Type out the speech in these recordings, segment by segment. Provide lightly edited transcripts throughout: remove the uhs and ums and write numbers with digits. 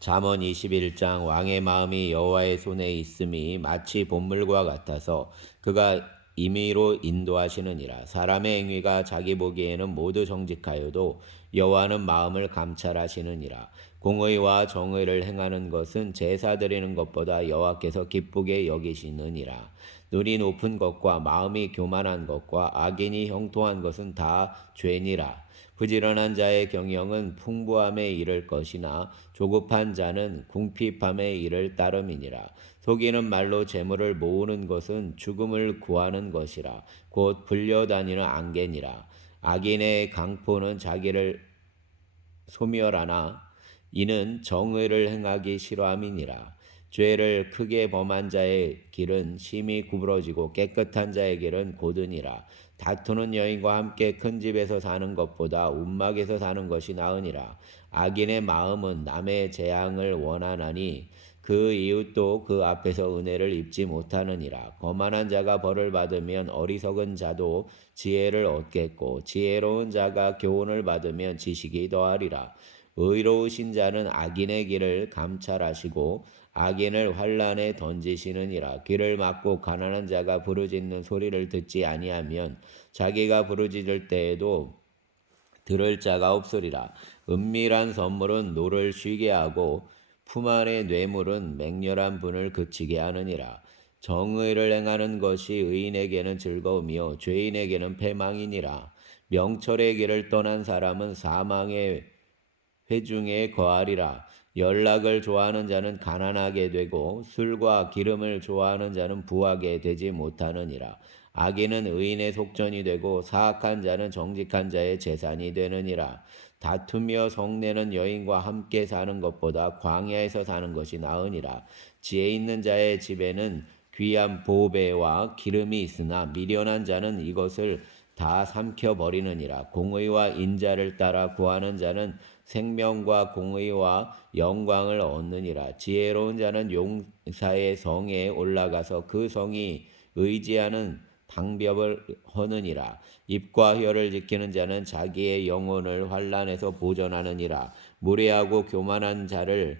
잠언 21장 왕의 마음이 여호와의 손에 있음이 마치 본물과 같아서 그가 임의로 인도하시느니라. 사람의 행위가 자기 보기에는 모두 정직하여도 여호와는 마음을 감찰하시느니라. 공의와 정의를 행하는 것은 제사 드리는 것보다 여호와께서 기쁘게 여기시느니라. 눈이 높은 것과 마음이 교만한 것과 악인이 형통한 것은 다 죄니라. 부지런한 자의 경영은 풍부함에 이를 것이나 조급한 자는 궁핍함에 이를 따름이니라. 속이는 말로 재물을 모으는 것은 죽음을 구하는 것이라. 곧 불려다니는 안개니라. 악인의 강포는 자기를 소멸하나 이는 정의를 행하기 싫어함이니라. 죄를 크게 범한 자의 길은 심히 구부러지고 깨끗한 자의 길은 곧으니라. 다투는 여인과 함께 큰 집에서 사는 것보다 움막에서 사는 것이 나으니라. 악인의 마음은 남의 재앙을 원하나니 그 이웃도 그 앞에서 은혜를 입지 못하느니라. 거만한 자가 벌을 받으면 어리석은 자도 지혜를 얻겠고 지혜로운 자가 교훈을 받으면 지식이 더하리라. 의로우신 자는 악인의 길을 감찰하시고 악인을 환난에 던지시느니라. 귀를 막고 가난한 자가 부르짖는 소리를 듣지 아니하면 자기가 부르짖을 때에도 들을 자가 없으리라. 은밀한 선물은 노를 쉬게 하고 품 안의 뇌물은 맹렬한 분을 그치게 하느니라. 정의를 행하는 것이 의인에게는 즐거움이요 죄인에게는 패망이니라. 명철의 길을 떠난 사람은 사망의 회중에 거하리라. 연락을 좋아하는 자는 가난하게 되고 술과 기름을 좋아하는 자는 부하게 되지 못하느니라. 악인은 의인의 속전이 되고 사악한 자는 정직한 자의 재산이 되느니라. 다투며 성내는 여인과 함께 사는 것보다 광야에서 사는 것이 나으니라. 지혜 있는 자의 집에는 귀한 보배와 기름이 있으나 미련한 자는 이것을 다 삼켜버리느니라. 공의와 인자를 따라 구하는 자는 생명과 공의와 영광을 얻느니라. 지혜로운 자는 용사의 성에 올라가서 그 성이 의지하는 방벽을 허느니라. 입과 혀를 지키는 자는 자기의 영혼을 환난에서 보전하느니라. 무례하고 교만한 자를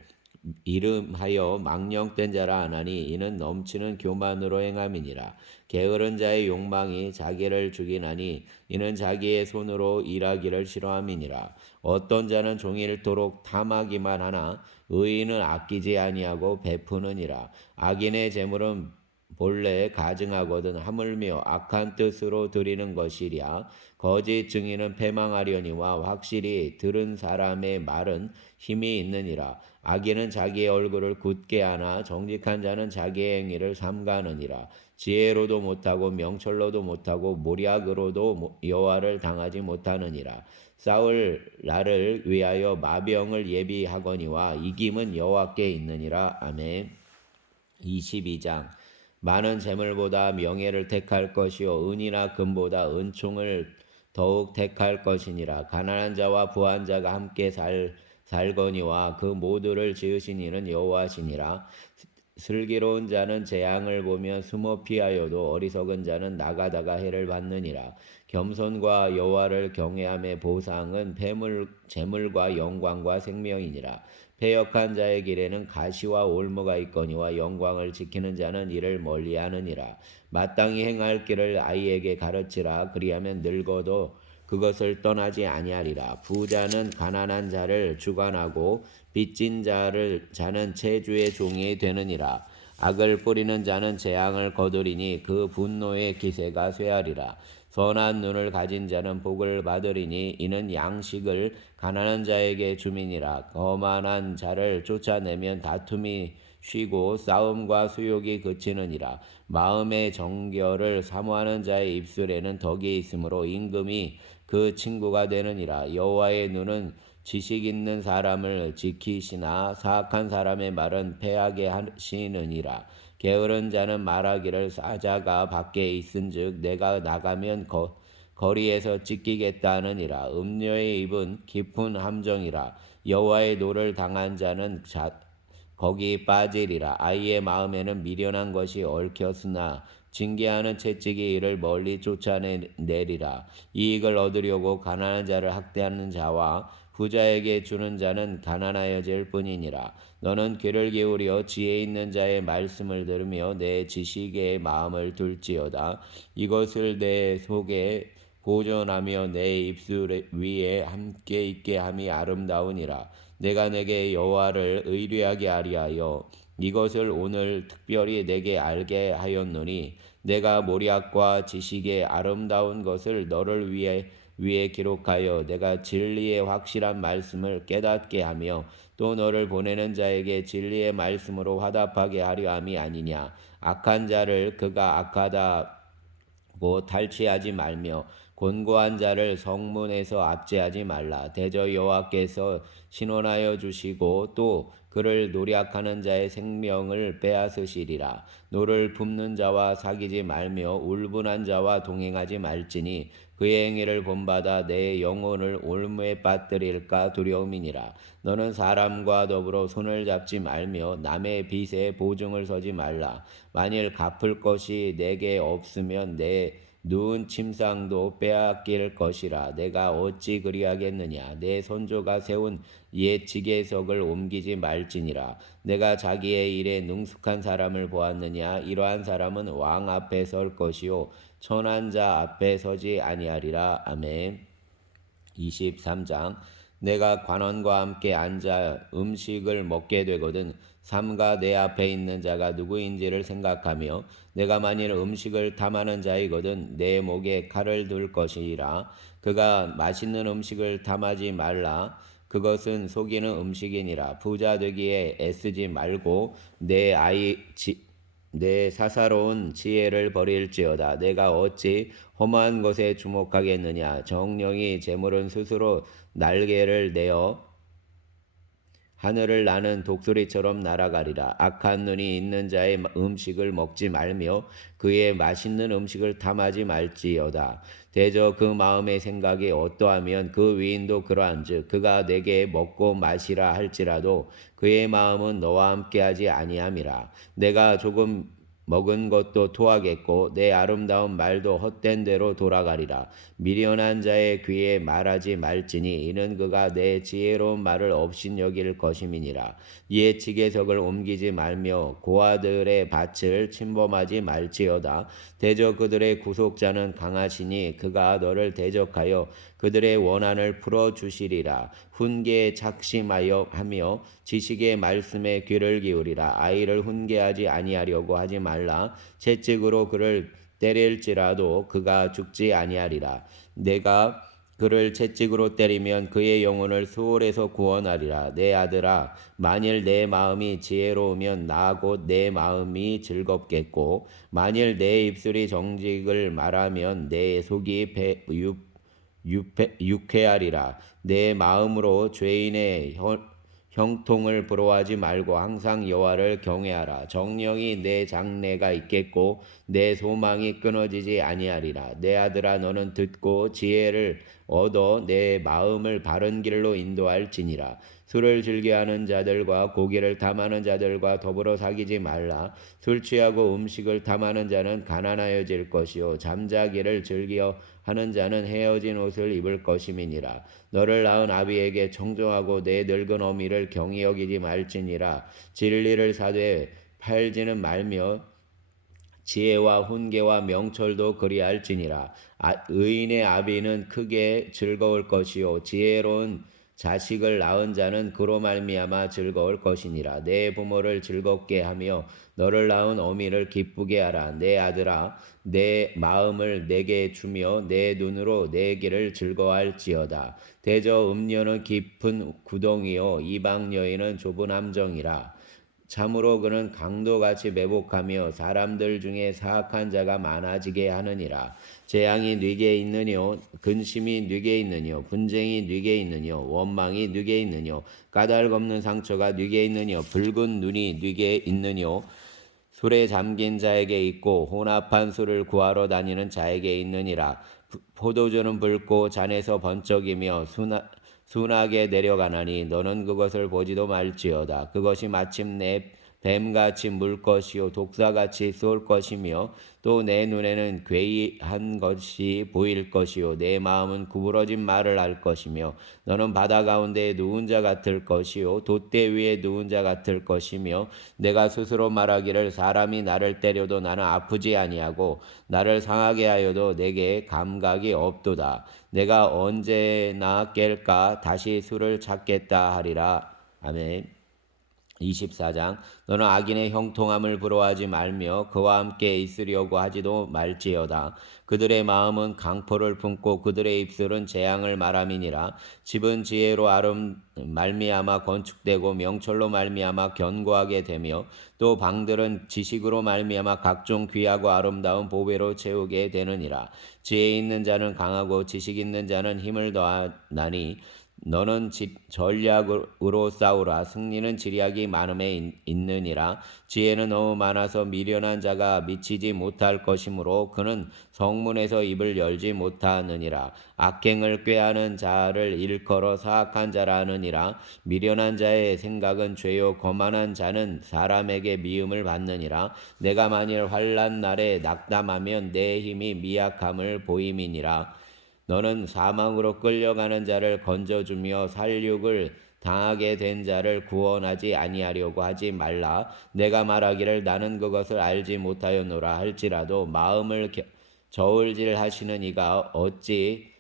이름하여 망령된 자라 하나니 이는 넘치는 교만으로 행함이니라. 게으른 자의 욕망이 자기를 죽이나니 이는 자기의 손으로 일하기를 싫어함이니라. 어떤 자는 종일토록 탐하기만 하나 의인은 아끼지 아니하고 베푸느니라. 악인의 재물은 본래 가증하거든 하물며 악한 뜻으로 드리는 것이랴. 거짓 증인은 패망하려니와 확실히 들은 사람의 말은 힘이 있느니라. 악인은 자기의 얼굴을 굳게 하나 정직한 자는 자기의 행위를 삼가느니라. 지혜로도 못하고 명철로도 못하고 모략으로도 여호와를 당하지 못하느니라. 싸울 나를 위하여 마병을 예비하거니와 이김은 여호와께 있느니라. 아멘. 22장 많은 재물보다 명예를 택할 것이요 은이나 금보다 은총을 더욱 택할 것이니라. 가난한 자와 부한 자가 함께 살거니와 그 모두를 지으신 이는 여호와시니라. 슬기로운 자는 재앙을 보며 숨어 피하여도 어리석은 자는 나가다가 해를 받느니라. 겸손과 여호와를 경외함의 보상은 재물과 영광과 생명이니라. 패역한 자의 길에는 가시와 올무가 있거니와 영광을 지키는 자는 이를 멀리하느니라. 마땅히 행할 길을 아이에게 가르치라. 그리하면 늙어도 그것을 떠나지 아니하리라. 부자는 가난한 자를 주관하고 빚진 자는 체주의 종이 되느니라. 악을 뿌리는 자는 재앙을 거두리니 그 분노의 기세가 쇠하리라. 선한 눈을 가진 자는 복을 받으리니 이는 양식을 가난한 자에게 주민이라. 거만한 자를 쫓아내면 다툼이 쉬고 싸움과 수욕이 그치느니라. 마음의 정결을 사모하는 자의 입술에는 덕이 있으므로 임금이 그 친구가 되느니라. 여호와의 눈은 지식 있는 사람을 지키시나 사악한 사람의 말은 패하게 하시느니라. 게으른 자는 말하기를 사자가 밖에 있은즉 내가 나가면 거리에서 찢기겠다 하느니라. 음녀의 입은 깊은 함정이라. 여호와의 노를 당한 자는 거기 빠지리라. 아이의 마음에는 미련한 것이 얽혔으나 징계하는 채찍이 이를 멀리 쫓아내리라. 이익을 얻으려고 가난한 자를 학대하는 자와 부자에게 주는 자는 가난하여질 뿐이니라. 너는 귀를 기울여 지혜 있는 자의 말씀을 들으며 내 지식의 마음을 둘지어다. 이것을 내 속에 보존하며 내 입술 위에 함께 있게 함이 아름다우니라. 내가 내게 여호와를 의뢰하게 하리하여 이것을 오늘 특별히 내게 알게 하였노니 내가 모략과 지식의 아름다운 것을 너를 위에 기록하여 내가 진리의 확실한 말씀을 깨닫게 하며 또 너를 보내는 자에게 진리의 말씀으로 화답하게 하려 함이 아니냐. 악한 자를 그가 악하다고 탈취하지 말며 곤고한 자를 성문에서 압제하지 말라. 대저 여호와께서 신원하여 주시고 또 그를 노략하는 자의 생명을 빼앗으시리라. 노를 품는 자와 사귀지 말며 울분한 자와 동행하지 말지니 그의 행위를 본받아 내 영혼을 올무에 빠뜨릴까 두려움이니라. 너는 사람과 더불어 손을 잡지 말며 남의 빚에 보증을 서지 말라. 만일 갚을 것이 내게 없으면 내 누운 침상도 빼앗길 것이라. 내가 어찌 그리하겠느냐. 내 손조가 세운 옛 지계석을 옮기지 말지니라. 내가 자기의 일에 능숙한 사람을 보았느냐. 이러한 사람은 왕 앞에 설 것이요 천한 자 앞에 서지 아니하리라. 아멘. 23장. 내가 관원과 함께 앉아 음식을 먹게 되거든 삼가 내 앞에 있는 자가 누구인지를 생각하며 내가 만일 음식을 탐하는 자이거든 내 목에 칼을 둘 것이라. 그가 맛있는 음식을 탐하지 말라. 그것은 속이는 음식이니라. 부자 되기에 애쓰지 말고 내 사사로운 지혜를 버릴지어다. 내가 어찌 험한 것에 주목하겠느냐. 정령이 재물은 스스로 날개를 내어 하늘을 나는 독수리처럼 날아가리라. 악한 눈이 있는 자의 음식을 먹지 말며 그의 맛있는 음식을 탐하지 말지어다. 대저 그 마음의 생각이 어떠하면 그 위인도 그러한즉 그가 내게 먹고 마시라 할지라도 그의 마음은 너와 함께하지 아니함이라. 내가 조금 먹은 것도 토하겠고 내 아름다운 말도 헛된 대로 돌아가리라. 미련한 자의 귀에 말하지 말지니 이는 그가 내 지혜로운 말을 업신여길 것임이니라. 이에 지계석을 옮기지 말며 고아들의 밭을 침범하지 말지어다. 대저 그들의 구속자는 강하시니 그가 너를 대적하여 그들의 원한을 풀어주시리라. 훈계에 착심하여 하며 지식의 말씀에 귀를 기울이라. 아이를 훈계하지 아니하려고 하지 말라. 채찍으로 그를 때릴지라도 그가 죽지 아니하리라. 내가 그를 채찍으로 때리면 그의 영혼을 수월에서 구원하리라. 내 아들아, 만일 내 마음이 지혜로우면 나 곧 내 마음이 즐겁겠고 만일 내 입술이 정직을 말하면 내 속이 유쾌하리라. 내 마음으로 죄인의 형통을 부러워하지 말고 항상 여호와를 경외하라. 정령이 내 장래가 있겠고 내 소망이 끊어지지 아니하리라. 내 아들아 너는 듣고 지혜를 얻어 내 마음을 바른 길로 인도할지니라. 술을 즐겨하는 자들과 고기를 탐하는 자들과 더불어 사귀지 말라. 술 취하고 음식을 탐하는 자는 가난하여질 것이요 잠자기를 즐겨 하는 자는 헤어진 옷을 입을 것임이니라. 너를 낳은 아비에게 청종하고 내 늙은 어미를 경히 여기지 말지니라. 진리를 사되 팔지는 말며 지혜와 훈계와 명철도 그리할지니라. 의인의 아비는 크게 즐거울 것이요 지혜로운 자식을 낳은 자는 그로 말미암아 즐거울 것이니라. 내 부모를 즐겁게 하며 너를 낳은 어미를 기쁘게 하라. 내 아들아 내 마음을 내게 주며 내 눈으로 내 길을 즐거워할지어다. 대저 음녀는 깊은 구덩이요 이방 여인은 좁은 함정이라. 참으로 그는 강도같이 매복하며 사람들 중에 사악한 자가 많아지게 하느니라. 재앙이 네게 있느뇨 근심이 네게 있느뇨 분쟁이 네게 있느뇨 원망이 네게 있느뇨 까닭 없는 상처가 네게 있느뇨 붉은 눈이 네게 있느뇨 술에 잠긴 자에게 있고 혼합한 술을 구하러 다니는 자에게 있느니라. 포도주는 붉고 잔에서 번쩍이며 순하게 내려가나니 너는 그것을 보지도 말지어다. 그것이 마침내 뱀같이 물 것이요 독사같이 쏠 것이며 또 내 눈에는 괴이한 것이 보일 것이요 내 마음은 구부러진 말을 알 것이며 너는 바다 가운데 누운 자 같을 것이요 돛대 위에 누운 자 같을 것이며 내가 스스로 말하기를 사람이 나를 때려도 나는 아프지 아니하고 나를 상하게 하여도 내게 감각이 없도다. 내가 언제나 깰까 다시 술을 찾겠다 하리라. 아멘. 24장 너는 악인의 형통함을 부러워하지 말며 그와 함께 있으려고 하지도 말지어다. 그들의 마음은 강포를 품고 그들의 입술은 재앙을 말함이니라. 집은 지혜로 말미암아 건축되고 명철로 말미암아 견고하게 되며 또 방들은 지식으로 말미암아 각종 귀하고 아름다운 보배로 채우게 되느니라. 지혜 있는 자는 강하고 지식 있는 자는 힘을 더하나니 너는 전략으로 싸우라. 승리는 지략이 많음에 있느니라. 지혜는 너무 많아서 미련한 자가 미치지 못할 것이므로 그는 성문에서 입을 열지 못하느니라. 악행을 꾀하는 자를 일컬어 사악한 자라 하느니라. 미련한 자의 생각은 죄요 거만한 자는 사람에게 미움을 받느니라. 내가 만일 환난 날에 낙담하면 내 힘이 미약함을 보임이니라. 너는 사망으로 끌려가는 자를 건져주며 살육을 당하게 된 자를 구원하지 아니하려고 하지 말라. 내가 말하기를 나는 그것을 알지 못하였노라 할지라도 마음을 저울질하시는 이가 어찌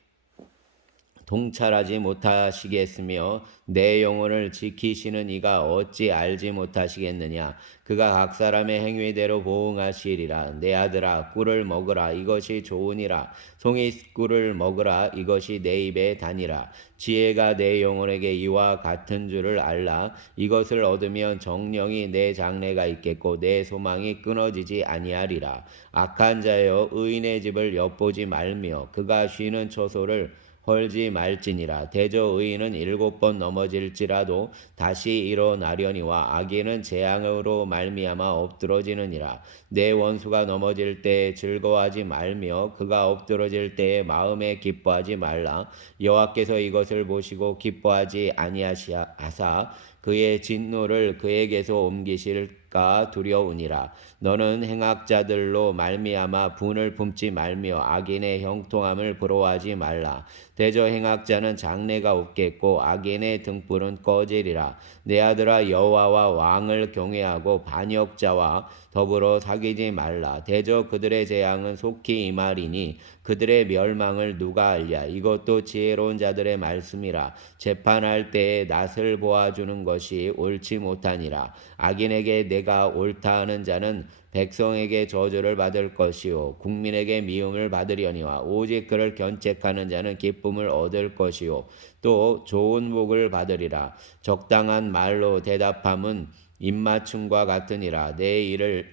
통찰하지 못하시겠으며 내 영혼을 지키시는 이가 어찌 알지 못하시겠느냐. 그가 각 사람의 행위대로 보응하시리라. 내 아들아 꿀을 먹으라. 이것이 좋으니라. 송이꿀을 먹으라. 이것이 내 입에 다니라. 지혜가 내 영혼에게 이와 같은 줄을 알라. 이것을 얻으면 정령이 내 장래가 있겠고 내 소망이 끊어지지 아니하리라. 악한 자여 의인의 집을 엿보지 말며 그가 쉬는 처소를 헐지 말지니라. 대저 의인은 7번 넘어질지라도 다시 일어나려니와 악인은 재앙으로 말미암아 엎드러지느니라. 내 원수가 넘어질 때에 즐거워하지 말며 그가 엎드러질 때에 마음에 기뻐하지 말라. 여호와께서 이것을 보시고 기뻐하지 아니하사 그의 진노를 그에게서 옮기실까 두려우니라. 너는 행악자들로 말미암아 분을 품지 말며 악인의 형통함을 부러워하지 말라. 대저 행악자는 장래가 없겠고 악인의 등불은 꺼지리라. 내 아들아 여호와와 왕을 경외하고 반역자와 더불어 사귀지 말라. 대저 그들의 재앙은 속히 임하리니 그들의 멸망을 누가 알랴. 이것도 지혜로운 자들의 말씀이라. 재판할 때에 낯을 보아주는 것이 옳지 못하니라. 악인에게 내가 옳다 하는 자는 백성에게 저주를 받을 것이요 국민에게 미움을 받으려니와 오직 그를 견책하는 자는 기쁨을 얻을 것이요 또 좋은 복을 받으리라. 적당한 말로 대답함은 입맞춤과 같으니라. 내 일을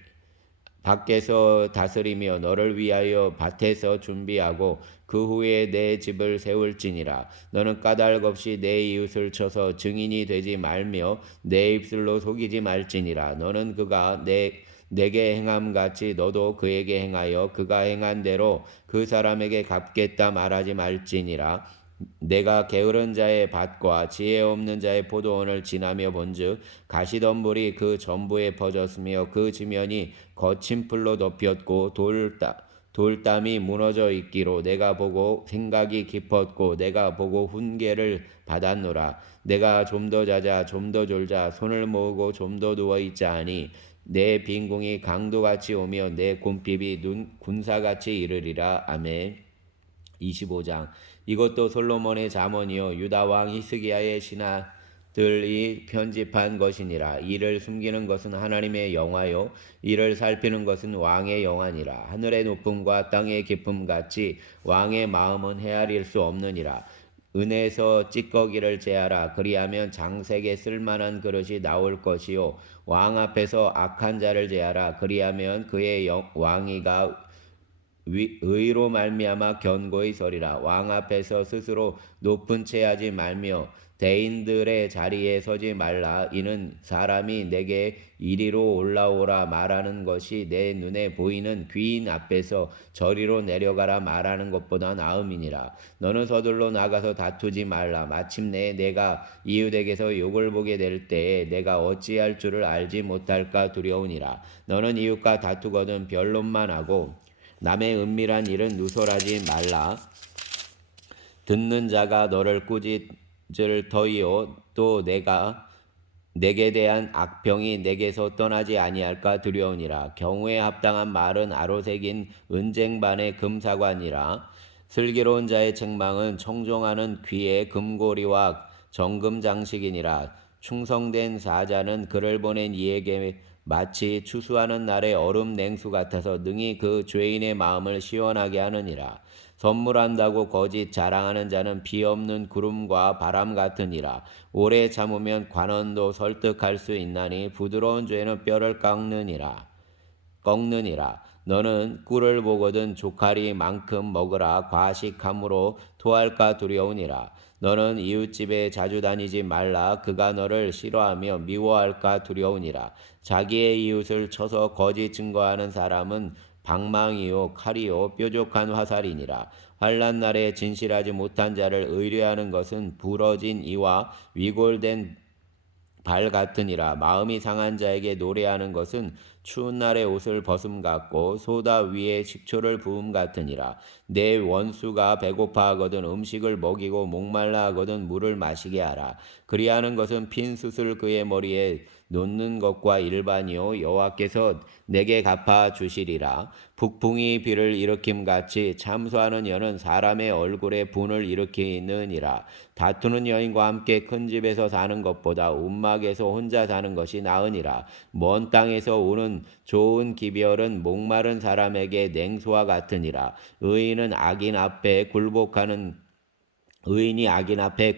밖에서 다스리며 너를 위하여 밭에서 준비하고 그 후에 내 집을 세울지니라. 너는 까닭 없이 내 이웃을 쳐서 증인이 되지 말며 내 입술로 속이지 말지니라. 너는 그가 내게 행함 같이 너도 그에게 행하여 그가 행한 대로 그 사람에게 갚겠다 말하지 말지니라. 내가 게으른 자의 밭과 지혜 없는 자의 포도원을 지나며 본즉 가시덤불이 그 전부에 퍼졌으며 그 지면이 거친 풀로 덮였고 돌담이 무너져 있기로 내가 보고 생각이 깊었고 내가 보고 훈계를 받았노라. 내가 좀 더 자자 좀 더 졸자 손을 모으고 좀 더 누워 있자 하니 내 빈궁이 강도같이 오며 내 궁핍이 군사같이 이르리라. 아멘. 25장 이것도 솔로몬의 잠언이요 유다 왕 히스기야의 신하들이 편집한 것이니라. 이를 숨기는 것은 하나님의 영화요 이를 살피는 것은 왕의 영화니라. 하늘의 높음과 땅의 깊음 같이 왕의 마음은 헤아릴 수 없느니라. 은에서 찌꺼기를 제하라. 그리하면 장색에 쓸만한 그릇이 나올 것이요 왕 앞에서 악한 자를 제하라. 그리하면 그의 왕위가 의로 말미암아 견고히 서리라. 왕 앞에서 스스로 높은 채 하지 말며 대인들의 자리에 서지 말라. 이는 사람이 내게 이리로 올라오라 말하는 것이 내 눈에 보이는 귀인 앞에서 저리로 내려가라 말하는 것보다 나음이니라. 너는 서둘러 나가서 다투지 말라. 마침내 내가 이웃에게서 욕을 보게 될 때에 내가 어찌할 줄을 알지 못할까 두려우니라. 너는 이웃과 다투거든 변론만 하고 남의 은밀한 일은 누설하지 말라. 듣는 자가 너를 꾸짖을 터이요 또 내게 대한 악평이 내게서 떠나지 아니할까 두려우니라. 경우에 합당한 말은 아로새긴 은쟁반의 금사관이라. 슬기로운 자의 책망은 청종하는 귀의 금고리와 정금 장식이니라. 충성된 사자는 그를 보낸 이에게 마치 추수하는 날의 얼음 냉수 같아서 능히 그 죄인의 마음을 시원하게 하느니라. 선물한다고 거짓 자랑하는 자는 비 없는 구름과 바람 같으니라. 오래 참으면 관원도 설득할 수 있나니 부드러운 죄는 뼈를 꺾느니라. 너는 꿀을 보거든 조카리만큼 먹으라. 과식함으로 토할까 두려우니라. 너는 이웃집에 자주 다니지 말라. 그가 너를 싫어하며 미워할까 두려우니라. 자기의 이웃을 쳐서 거짓 증거하는 사람은 방망이요 칼이요 뾰족한 화살이니라. 환난 날에 진실하지 못한 자를 의뢰하는 것은 부러진 이와 위골된 발 같으니라. 마음이 상한 자에게 노래하는 것은 추운 날에 옷을 벗음 같고 소다 위에 식초를 부음 같으니라. 내 원수가 배고파 하거든 음식을 먹이고 목말라 하거든 물을 마시게 하라. 그리하는 것은 핀 숯을 그의 머리에 놓는 것과 일반이요 여호와께서 내게 갚아 주시리라. 북풍이 비를 일으킴 같이 참소하는 여는 사람의 얼굴에 분을 일으키느니라. 다투는 여인과 함께 큰 집에서 사는 것보다 움막에서 혼자 사는 것이 나으니라. 먼 땅에서 오는 좋은 기별은 목마른 사람에게 냉수와 같으니라. 의인이 악인 앞에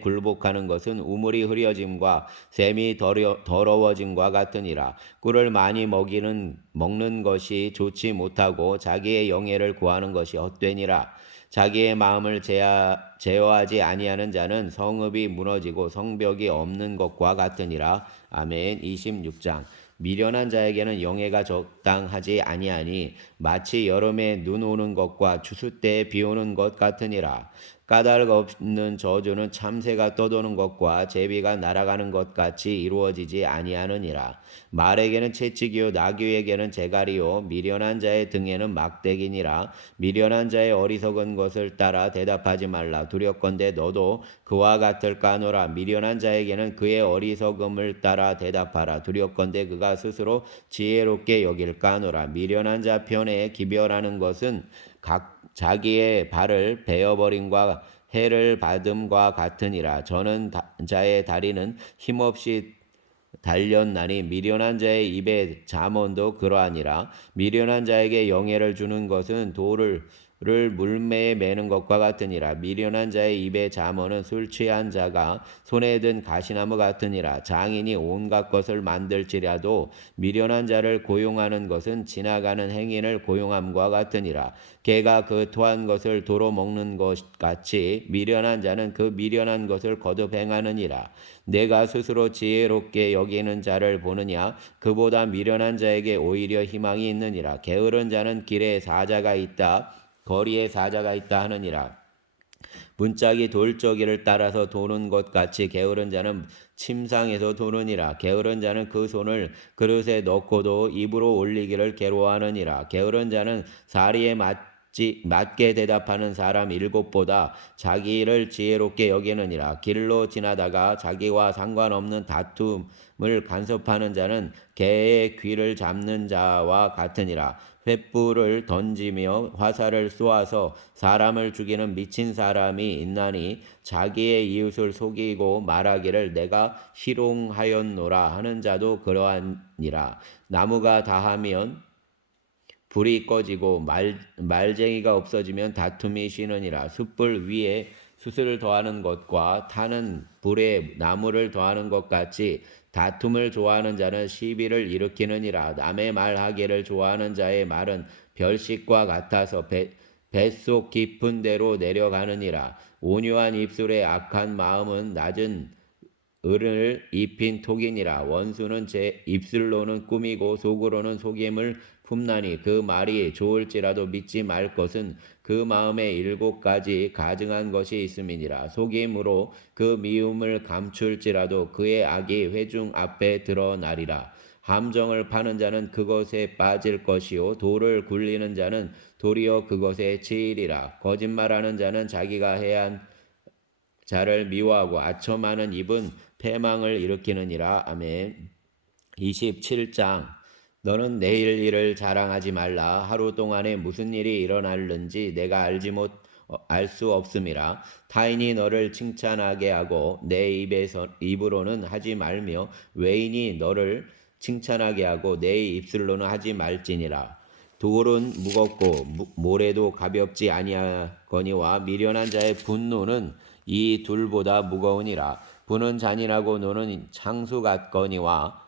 굴복하는 것은 우물이 흐려짐과 샘이 더러워짐과 같으니라. 꿀을 많이 먹는 것이 좋지 못하고 자기의 영예를 구하는 것이 헛되니라. 자기의 마음을 제어하지 아니하는 자는 성읍이 무너지고 성벽이 없는 것과 같으니라. 아멘. 26장. 미련한 자에게는 영예가 적당하지 아니하니 마치 여름에 눈 오는 것과 추수 때에 비 오는 것 같으니라. 까닭 없는 저주는 참새가 떠도는 것과 제비가 날아가는 것 같이 이루어지지 아니하느니라. 말에게는 채찍이요 나귀에게는 재갈이요 미련한 자의 등에는 막대기니라. 미련한 자의 어리석은 것을 따라 대답하지 말라. 두렵건대 너도 그와 같을까 하노라. 미련한 자에게는 그의 어리석음을 따라 대답하라. 두렵건대 그가 스스로 지혜롭게 여길까 하노라. 미련한 자 편에 기별하는 것은 자기의 발을 베어버림과 해를 받음과 같으니라. 저는 자의 다리는 힘없이 달렸나니 미련한 자의 입에 잠언도 그러하니라. 미련한 자에게 영예를 주는 것은 돌을 물매에 매는 것과 같으니라. 미련한 자의 입에 잠언은 술 취한 자가 손에 든 가시나무 같으니라. 장인이 온갖 것을 만들지라도 미련한 자를 고용하는 것은 지나가는 행인을 고용함과 같으니라. 개가 그 토한 것을 도로 먹는 것 같이 미련한 자는 그 미련한 것을 거듭 행하느니라. 내가 스스로 지혜롭게 여기는 자를 보느냐? 그보다 미련한 자에게 오히려 희망이 있느니라. 게으른 자는 길에 사자가 있다. 거리에 사자가 있다 하느니라. 문짝이 돌저기를 따라서 도는 것 같이 게으른 자는 침상에서 도느니라. 게으른 자는 그 손을 그릇에 넣고도 입으로 올리기를 괴로워하느니라. 게으른 자는 사리에 맞게 대답하는 사람 7보다 자기를 지혜롭게 여기느니라. 길로 지나다가 자기와 상관없는 다툼을 간섭하는 자는 개의 귀를 잡는 자와 같으니라. 횃불을 던지며 화살을 쏘아서 사람을 죽이는 미친 사람이 있나니 자기의 이웃을 속이고 말하기를 내가 희롱하였노라 하는 자도 그러하니라. 나무가 다하면 불이 꺼지고 말쟁이가 없어지면 다툼이 쉬느니라. 숯불 위에 숯을 더하는 것과 타는 불에 나무를 더하는 것 같이 다툼을 좋아하는 자는 시비를 일으키느니라. 남의 말하기를 좋아하는 자의 말은 별식과 같아서 뱃속 깊은 데로 내려가느니라. 온유한 입술에 악한 마음은 낮은 을을 입힌 톡이니라. 원수는 제 입술로는 꾸미고 속으로는 속임을 품나니 그 말이 좋을지라도 믿지 말 것은 그 마음에 7가지 가증한 것이 있음이니라. 속임으로 그 미움을 감출지라도 그의 악이 회중 앞에 드러나리라. 함정을 파는 자는 그것에 빠질 것이요 돌을 굴리는 자는 도리어 그것에 치이리라. 거짓말하는 자는 자기가 해한 자를 미워하고 아첨하는 입은 패망을 일으키느니라. 아멘. 27장. 너는 내일 일을 자랑하지 말라. 하루 동안에 무슨 일이 일어날는지 내가 알 수 없음이라. 타인이 너를 칭찬하게 하고 내 입으로는 하지 말며 외인이 너를 칭찬하게 하고 내 입술로는 하지 말지니라. 돌은 무겁고 모래도 가볍지 아니하거니와 미련한 자의 분노는 이 둘보다 무거우니라. 분은 잔인하고 노는 창수 같거니와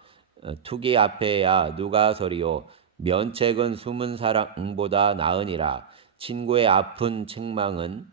투기 앞에야 누가 서리요. 면책은 숨은 사랑보다 나으니라. 친구의 아픈 책망은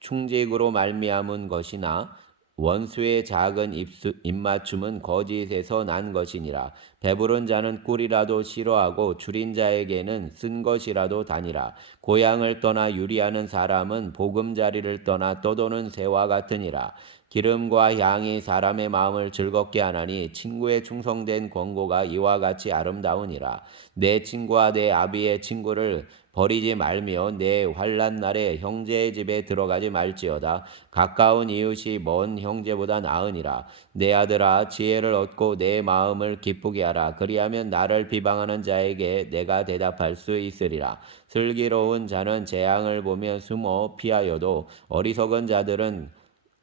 충직으로 말미암은 것이나 원수의 작은 입맞춤은 거짓에서 난 것이니라. 배부른 자는 꿀이라도 싫어하고 줄인 자에게는 쓴 것이라도 다니라. 고향을 떠나 유리하는 사람은 보금자리를 떠나 떠도는 새와 같으니라. 기름과 향이 사람의 마음을 즐겁게 하나니 친구의 충성된 권고가 이와 같이 아름다우니라. 내 친구와 내 아비의 친구를 버리지 말며 내 환난 날에 형제의 집에 들어가지 말지어다. 가까운 이웃이 먼 형제보다 나으니라. 내 아들아 지혜를 얻고 내 마음을 기쁘게 하라. 그리하면 나를 비방하는 자에게 내가 대답할 수 있으리라. 슬기로운 자는 재앙을 보며 숨어 피하여도 어리석은 자들은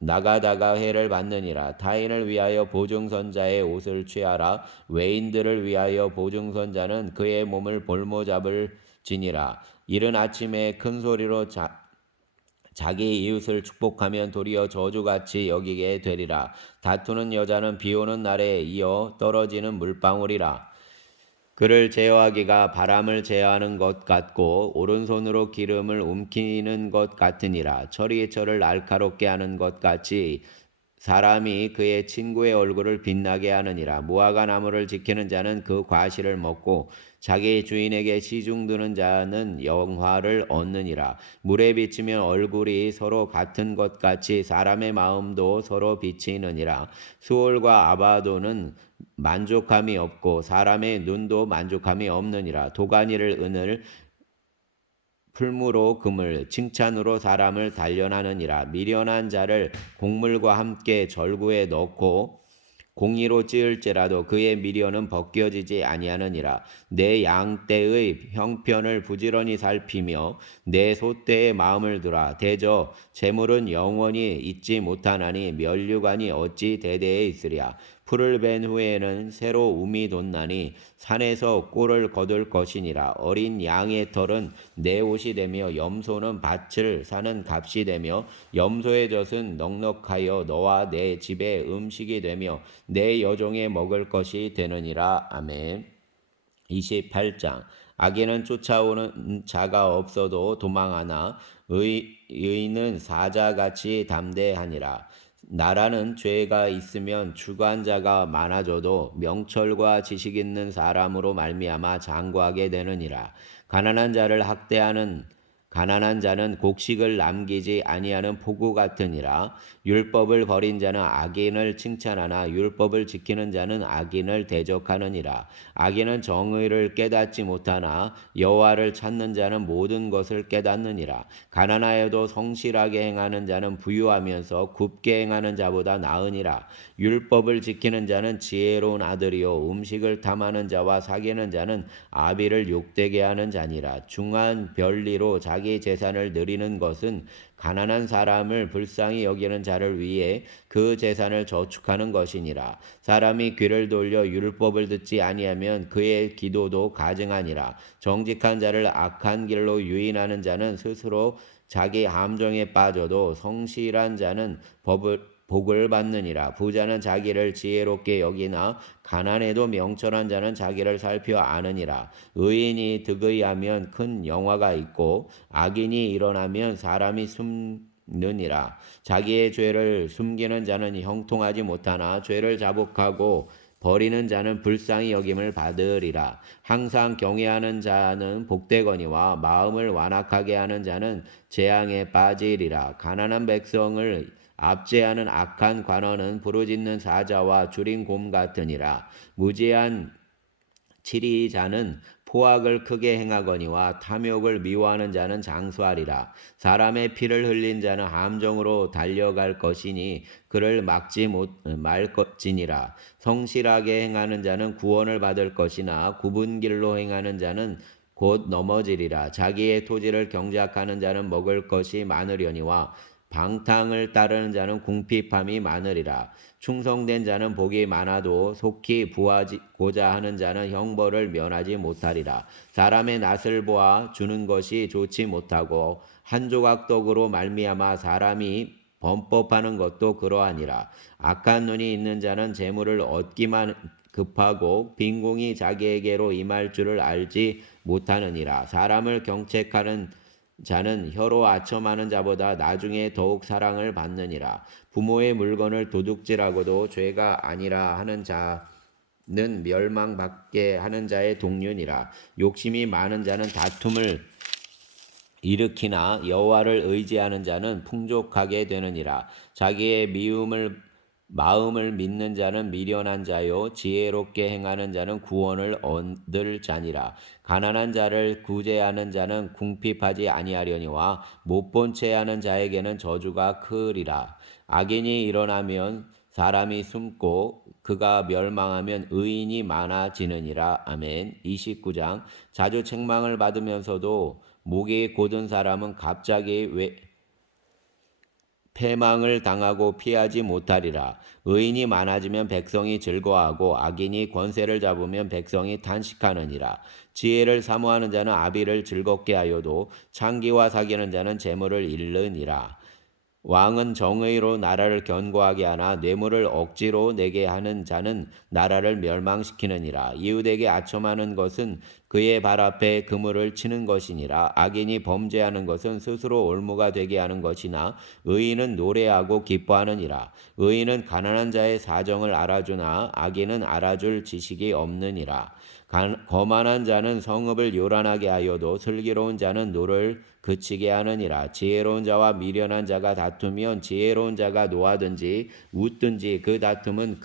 나가다가 해를 받느니라. 타인을 위하여 보증선자의 옷을 취하라. 외인들을 위하여 보증선자는 그의 몸을 볼모잡을 지니라. 이른 아침에 큰 소리로 자기 이웃을 축복하면 도리어 저주같이 여기게 되리라. 다투는 여자는 비 오는 날에 이어 떨어지는 물방울이라. 그를 제어하기가 바람을 제어하는 것 같고 오른손으로 기름을 움키는 것 같으니라. 철이 철을 날카롭게 하는 것 같이 사람이 그의 친구의 얼굴을 빛나게 하느니라. 무화과 나무를 지키는 자는 그 과실을 먹고 자기 주인에게 시중드는 자는 영화를 얻느니라. 물에 비치면 얼굴이 서로 같은 것 같이 사람의 마음도 서로 비치느니라. 수월과 아바도는 만족함이 없고 사람의 눈도 만족함이 없느니라. 도가니를 은을 풀무로 금을 칭찬으로 사람을 단련하느니라. 미련한 자를 곡물과 함께 절구에 넣고 공의로 찌을지라도 그의 미련은 벗겨지지 아니하느니라. 내 양떼의 형편을 부지런히 살피며 내 소떼의 마음을 두라. 대저 재물은 영원히 잊지 못하나니 면류관이 어찌 대대에 있으랴. 풀을 벤 후에는 새로 움이 돋나니 산에서 꿀을 거둘 것이니라. 어린 양의 털은 내 옷이 되며 염소는 밭을 사는 값이 되며 염소의 젖은 넉넉하여 너와 내 집의 음식이 되며 내 여종의 먹을 것이 되느니라. 아멘. 28장. 악인은 쫓아오는 자가 없어도 도망하나 의인은 사자같이 담대하니라. 나라는 죄가 있으면 주관자가 많아져도 명철과 지식 있는 사람으로 말미암아 장구하게 되느니라. 가난한 자는 곡식을 남기지 아니하는 포구 같으니라. 율법을 버린 자는 악인을 칭찬하나 율법을 지키는 자는 악인을 대적하느니라. 악인은 정의를 깨닫지 못하나 여호와를 찾는 자는 모든 것을 깨닫느니라. 가난하여도 성실하게 행하는 자는 부유하면서 굽게 행하는 자보다 나으니라. 율법을 지키는 자는 지혜로운 아들이요 음식을 탐하는 자와 사귀는 자는 아비를 욕되게 하는 자니라. 중한 별리로 자기 재산을 누리는 것은 가난한 사람을 불쌍히 여기는 자를 위해 그 재산을 저축하는 것이니라. 사람이 귀를 돌려 율법을 듣지 아니하면 그의 기도도 가증하니라. 정직한 자를 악한 길로 유인하는 자는 스스로 자기 함정에 빠져도 성실한 자는 복을 받느니라. 부자는 자기를 지혜롭게 여기나 가난해도 명철한 자는 자기를 살펴 아느니라. 의인이 득의하면 큰 영화가 있고 악인이 일어나면 사람이 숨는 느니라. 자기의 죄를 숨기는 자는 형통하지 못하나 죄를 자복하고 버리는 자는 불쌍히 여김을 받으리라. 항상 경외하는 자는 복되거니와 마음을 완악하게 하는 자는 재앙에 빠지리라. 가난한 백성을 압제하는 악한 관원은 부르짖는 사자와 줄인 곰 같으니라. 무지한 치리자는 포악을 크게 행하거니와 탐욕을 미워하는 자는 장수하리라. 사람의 피를 흘린 자는 함정으로 달려갈 것이니 그를 막지 말 것이니라. 성실하게 행하는 자는 구원을 받을 것이나 굽은 길로 행하는 자는 곧 넘어지리라. 자기의 토지를 경작하는 자는 먹을 것이 많으려니와 방탕을 따르는 자는 궁핍함이 많으리라. 충성된 자는 복이 많아도 속히 부하고자 하는 자는 형벌을 면하지 못하리라. 사람의 낯을 보아 주는 것이 좋지 못하고 한 조각 떡으로 말미암아 사람이 범법하는 것도 그러하니라. 악한 눈이 있는 자는 재물을 얻기만 급하고 빈궁이 자기에게로 임할 줄을 알지 못하느니라. 사람을 경책하는 자는 혀로 아첨하는 자보다 나중에 더욱 사랑을 받느니라. 부모의 물건을 도둑질하고도 죄가 아니라 하는 자는 멸망받게 하는 자의 동류니라. 욕심이 많은 자는 다툼을 일으키나 여호와를 의지하는 자는 풍족하게 되느니라. 자기의 마음을 믿는 자는 미련한 자요 지혜롭게 행하는 자는 구원을 얻을 자니라. 가난한 자를 구제하는 자는 궁핍하지 아니하려니와 못 본 채 하는 자에게는 저주가 크리라. 악인이 일어나면 사람이 숨고 그가 멸망하면 의인이 많아지느니라. 아멘. 29장. 자주 책망을 받으면서도 목이 곧은 사람은 갑자기 패망을 당하고 피하지 못하리라. 의인이 많아지면 백성이 즐거워하고 악인이 권세를 잡으면 백성이 탄식하느니라. 지혜를 사모하는 자는 아비를 즐겁게 하여도 창기와 사귀는 자는 재물을 잃느니라. 왕은 정의로 나라를 견고하게 하나 뇌물을 억지로 내게 하는 자는 나라를 멸망시키느니라. 이웃에게 아첨하는 것은 그의 발 앞에 그물을 치는 것이니라. 악인이 범죄하는 것은 스스로 올무가 되게 하는 것이나 의인은 노래하고 기뻐하느니라. 의인은 가난한 자의 사정을 알아주나 악인은 알아줄 지식이 없느니라. 거만한 자는 성읍을 요란하게 하여도 슬기로운 자는 노를 그치게 하느니라. 지혜로운 자와 미련한 자가 다투면 지혜로운 자가 노하든지 웃든지 그 다툼은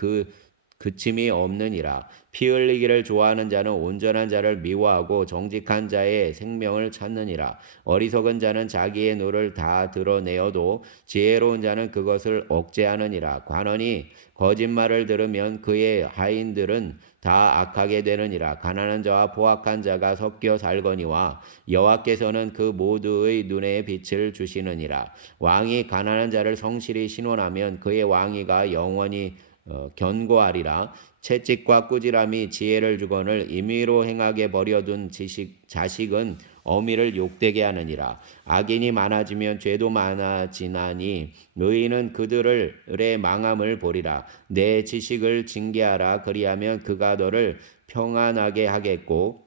그침이 없느니라. 피 흘리기를 좋아하는 자는 온전한 자를 미워하고 정직한 자의 생명을 찾느니라. 어리석은 자는 자기의 노를 다 드러내어도 지혜로운 자는 그것을 억제하느니라. 관원이 거짓말을 들으면 그의 하인들은 다 악하게 되느니라. 가난한 자와 포악한 자가 섞여 살거니와 여호와께서는 그 모두의 눈에 빛을 주시느니라. 왕이 가난한 자를 성실히 신원하면 그의 왕위가 영원히 견고하리라. 채찍과 꾸지람이 지혜를 주거늘 임의로 행하게 버려둔 자식은 어미를 욕되게 하느니라. 악인이 많아지면 죄도 많아지나니 의인은 그들의 망함을 보리라. 내 지식을 징계하라. 그리하면 그가 너를 평안하게 하겠고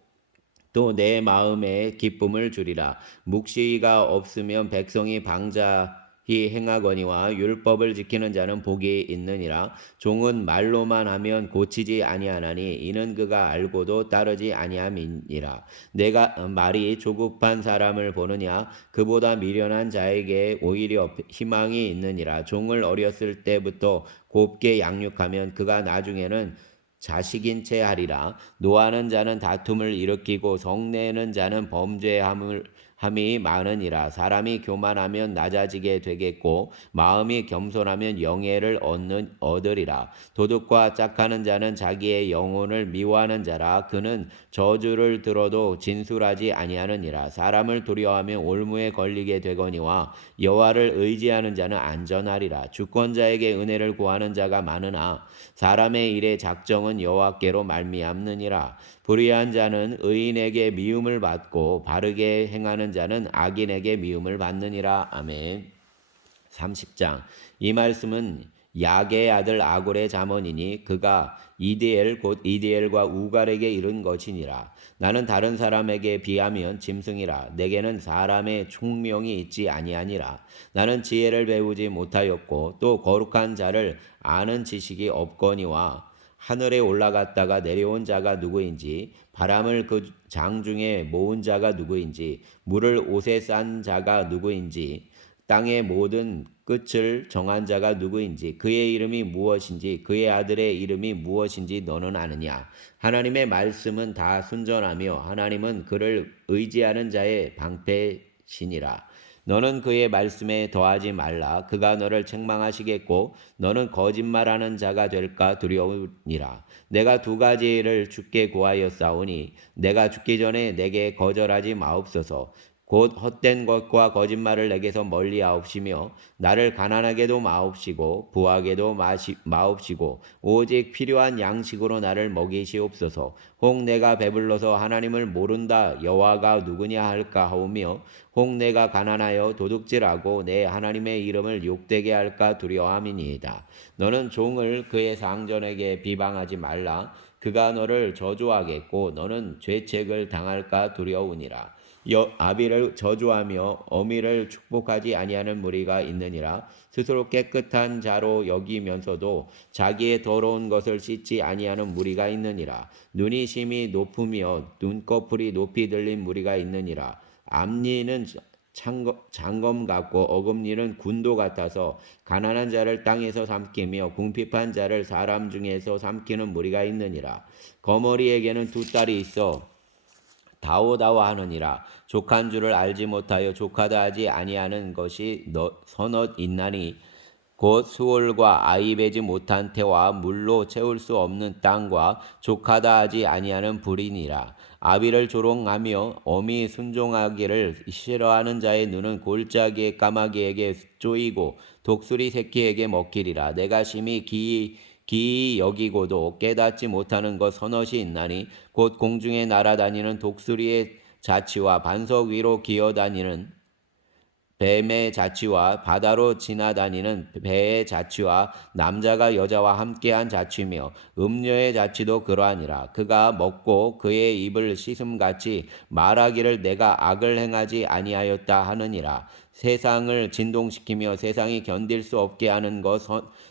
또 내 마음에 기쁨을 주리라. 묵시가 없으면 백성이 방자히 행하거니와 율법을 지키는 자는 복이 있느니라. 종은 말로만 하면 고치지 아니하나니 이는 그가 알고도 따르지 아니함이니라. 내가 말이 조급한 사람을 보느냐 그보다 미련한 자에게 오히려 희망이 있느니라. 종을 어렸을 때부터 곱게 양육하면 그가 나중에는 자식인 채 하리라. 노하는 자는 다툼을 일으키고 성내는 자는 범죄함이 많으니라. 사람이 교만하면 낮아지게 되겠고 마음이 겸손하면 영예를 얻으리라. 도둑과 짝하는 자는 자기의 영혼을 미워하는 자라. 그는 저주를 들어도 진술하지 아니하느니라. 사람을 두려워하면 올무에 걸리게 되거니와 여호와를 의지하는 자는 안전하리라. 주권자에게 은혜를 구하는 자가 많으나 사람의 일의 작정은 여호와께로 말미암느니라. 불의한 자는 의인에게 미움을 받고 바르게 행하는 자는 악인에게 미움을 받느니라. 아멘. 30장. 이 말씀은 야게의 아들 아골의 자손이니 그가 이디엘 곧 이디엘과 우갈에게 이른 것이니라. 나는 다른 사람에게 비하면 짐승이라. 내게는 사람의 총명이 있지 아니하니라. 나는 지혜를 배우지 못하였고 또 거룩한 자를 아는 지식이 없거니와 하늘에 올라갔다가 내려온 자가 누구인지 바람을 그 장중에 모은 자가 누구인지 물을 옷에 싼 자가 누구인지 땅의 모든 끝을 정한 자가 누구인지 그의 이름이 무엇인지 그의 아들의 이름이 무엇인지 너는 아느냐. 하나님의 말씀은 다 순전하며 하나님은 그를 의지하는 자의 방패시니라. 너는 그의 말씀에 더하지 말라. 그가 너를 책망하시겠고 너는 거짓말하는 자가 될까 두려우니라. 내가 두 가지를 주께 구하였사오니 내가 죽기 전에 내게 거절하지 마옵소서. 곧 헛된 것과 거짓말을 내게서 멀리하옵시며 나를 가난하게도 마옵시고 부하게도 마옵시고 오직 필요한 양식으로 나를 먹이시옵소서. 혹 내가 배불러서 하나님을 모른다 여호와가 누구냐 할까 하오며 혹 내가 가난하여 도둑질하고 내 하나님의 이름을 욕되게 할까 두려워함이니이다. 너는 종을 그의 상전에게 비방하지 말라. 그가 너를 저주하겠고 너는 죄책을 당할까 두려우니라. 아비를 저주하며 어미를 축복하지 아니하는 무리가 있느니라. 스스로 깨끗한 자로 여기면서도 자기의 더러운 것을 씻지 아니하는 무리가 있느니라. 눈이 심히 높으며 눈꺼풀이 높이 들린 무리가 있느니라. 앞니는 장검 같고 어금니는 군도 같아서 가난한 자를 땅에서 삼키며 궁핍한 자를 사람 중에서 삼키는 무리가 있느니라. 거머리에게는 두 딸이 있어 다오다오 하느니라. 족한 줄을 알지 못하여 족하다 하지 아니하는 것이 서넛 있나니 곧 수월과 아이 베지 못한 태와 물로 채울 수 없는 땅과 족하다 하지 아니하는 불이니라. 아비를 조롱하며 어미 순종하기를 싫어하는 자의 눈은 골짜기의 까마귀에게 쪼이고 독수리 새끼에게 먹히리라. 내가 심히 기이 여기고도 깨닫지 못하는 것 서넛이 있나니 곧 공중에 날아다니는 독수리의 자치와 반석 위로 기어다니는 뱀의 자취와 바다로 지나다니는 배의 자취와 남자가 여자와 함께한 자취며 음녀의 자취도 그러하니라. 그가 먹고 그의 입을 씻음같이 말하기를 내가 악을 행하지 아니하였다 하느니라. 세상을 진동시키며 세상이 견딜 수 없게 하는 것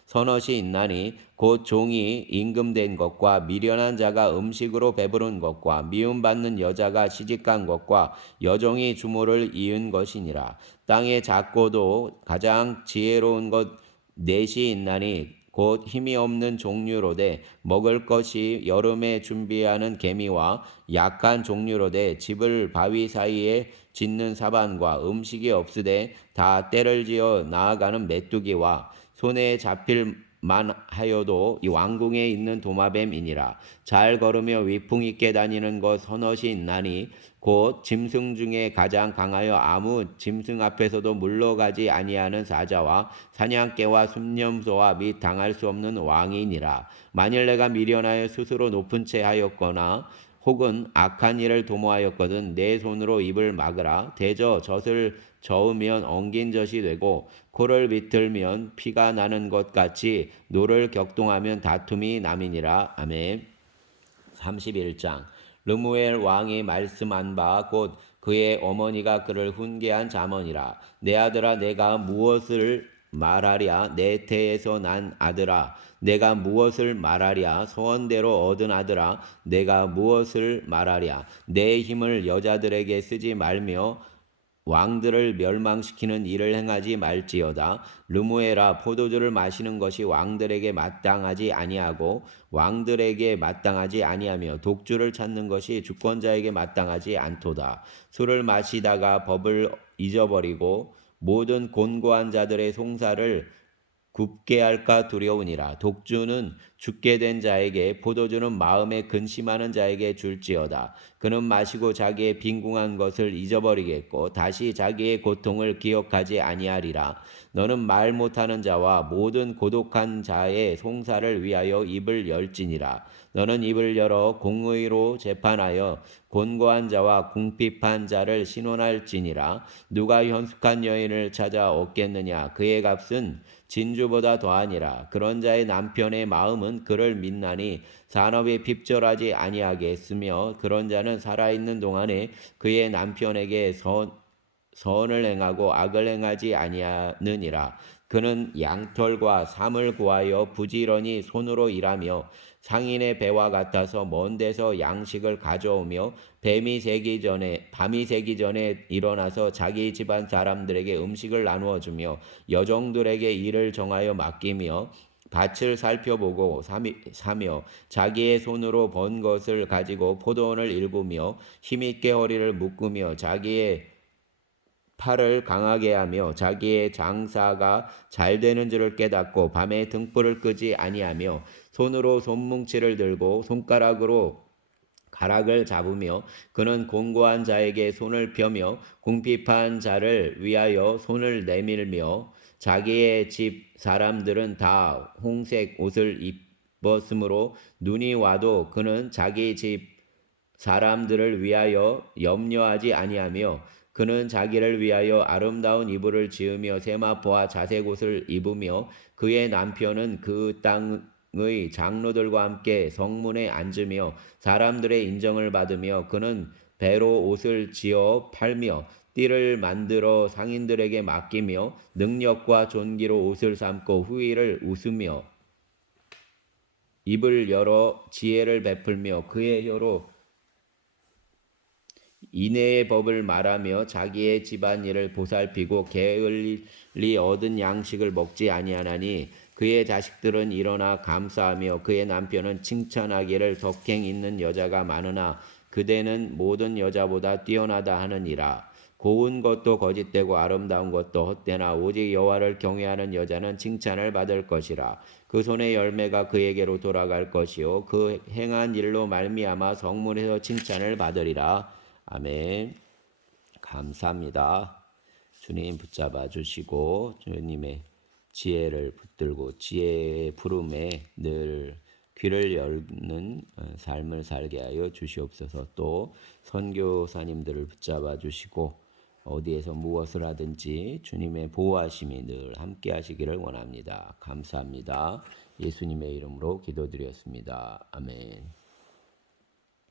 서넛이 있나니 곧 종이 임금된 것과 미련한 자가 음식으로 배부른 것과 미움받는 여자가 시집간 것과 여종이 주모를 이은 것이니라. 땅에 작고도 가장 지혜로운 것 넷이 있나니 곧 힘이 없는 종류로되 먹을 것이 여름에 준비하는 개미와 약한 종류로되 집을 바위 사이에 짓는 사반과 음식이 없으되 다 때를 지어 나아가는 메뚜기와 손에 잡힐 만하여도 이 왕궁에 있는 도마뱀이니라. 잘 걸으며 위풍 있게 다니는 것 서넛이 있나니 곧 짐승 중에 가장 강하여 아무 짐승 앞에서도 물러가지 아니하는 사자와 사냥개와 순념소와 및 당할 수 없는 왕이니라. 만일 내가 미련하여 스스로 높은 채 하였거나 혹은 악한 일을 도모하였거든 내 손으로 입을 막으라. 대저 젖을 저으면 엉긴 젖이 되고 코를 비틀면 피가 나는 것 같이 노를 격동하면 다툼이 남이니라. 아멘. 31장 르무엘 왕이 말씀한 바 곧 그의 어머니가 그를 훈계한 자언이라. 내 아들아 내가 무엇을 말하랴. 내 태에서 난 아들아 내가 무엇을 말하랴. 소원대로 얻은 아들아 내가 무엇을 말하랴. 내 힘을 여자들에게 쓰지 말며 왕들을 멸망시키는 일을 행하지 말지어다. 르무엘아 포도주를 마시는 것이 왕들에게 마땅하지 아니하고 왕들에게 마땅하지 아니하며 독주를 찾는 것이 주권자에게 마땅하지 않도다. 술을 마시다가 법을 잊어버리고 모든 곤고한 자들의 송사를 굽게 할까 두려우니라. 독주는 죽게 된 자에게 포도주는 마음에 근심하는 자에게 줄지어다. 그는 마시고 자기의 빈궁한 것을 잊어버리겠고 다시 자기의 고통을 기억하지 아니하리라. 너는 말 못하는 자와 모든 고독한 자의 송사를 위하여 입을 열지니라. 너는 입을 열어 공의로 재판하여 곤고한 자와 궁핍한 자를 신원할지니라. 누가 현숙한 여인을 찾아 얻겠느냐. 그의 값은 진주보다 더하니라. 그런 자의 남편의 마음은 그를 믿나니 산업이 핍절하지 아니하게 했으며 그런 자는 살아있는 동안에 그의 남편에게 선을 행하고 악을 행하지 아니하느니라. 그는 양털과 삼을 구하여 부지런히 손으로 일하며 상인의 배와 같아서 먼 데서 양식을 가져오며 밤이 새기 전에 일어나서 자기 집안 사람들에게 음식을 나누어 주며 여종들에게 일을 정하여 맡기며 밭을 살펴보고 사며 자기의 손으로 번 것을 가지고 포도원을 일구며 힘있게 허리를 묶으며 자기의 팔을 강하게 하며 자기의 장사가 잘 되는 줄을 깨닫고 밤에 등불을 끄지 아니하며 손으로 손뭉치를 들고 손가락으로 가락을 잡으며 그는 공고한 자에게 손을 펴며 궁핍한 자를 위하여 손을 내밀며 자기의 집 사람들은 다 홍색 옷을 입었으므로 눈이 와도 그는 자기 집 사람들을 위하여 염려하지 아니하며 그는 자기를 위하여 아름다운 이불을 지으며 세마포와 자색 옷을 입으며 그의 남편은 그 땅의 장로들과 함께 성문에 앉으며 사람들의 인정을 받으며 그는 배로 옷을 지어 팔며 띠를 만들어 상인들에게 맡기며 능력과 존귀로 옷을 삼고 후의를 웃으며 입을 열어 지혜를 베풀며 그의 혀로 인애의 법을 말하며 자기의 집안일을 보살피고 게을리 얻은 양식을 먹지 아니하나니 그의 자식들은 일어나 감사하며 그의 남편은 칭찬하기를 덕행 있는 여자가 많으나 그대는 모든 여자보다 뛰어나다 하느니라. 고운 것도 거짓되고 아름다운 것도 헛되나 오직 여호와를 경외하는 여자는 칭찬을 받을 것이라. 그 손의 열매가 그에게로 돌아갈 것이요 그 행한 일로 말미암아 성문에서 칭찬을 받으리라. 아멘. 감사합니다. 주님 붙잡아 주시고 주님의 지혜를 붙들고 지혜의 부름에 늘 귀를 열는 삶을 살게 하여 주시옵소서. 또 선교사님들을 붙잡아 주시고 어디에서 무엇을 하든지 주님의 보호하심이 늘 함께 하시기를 원합니다. 감사합니다. 예수님의 이름으로 기도드렸습니다. 아멘.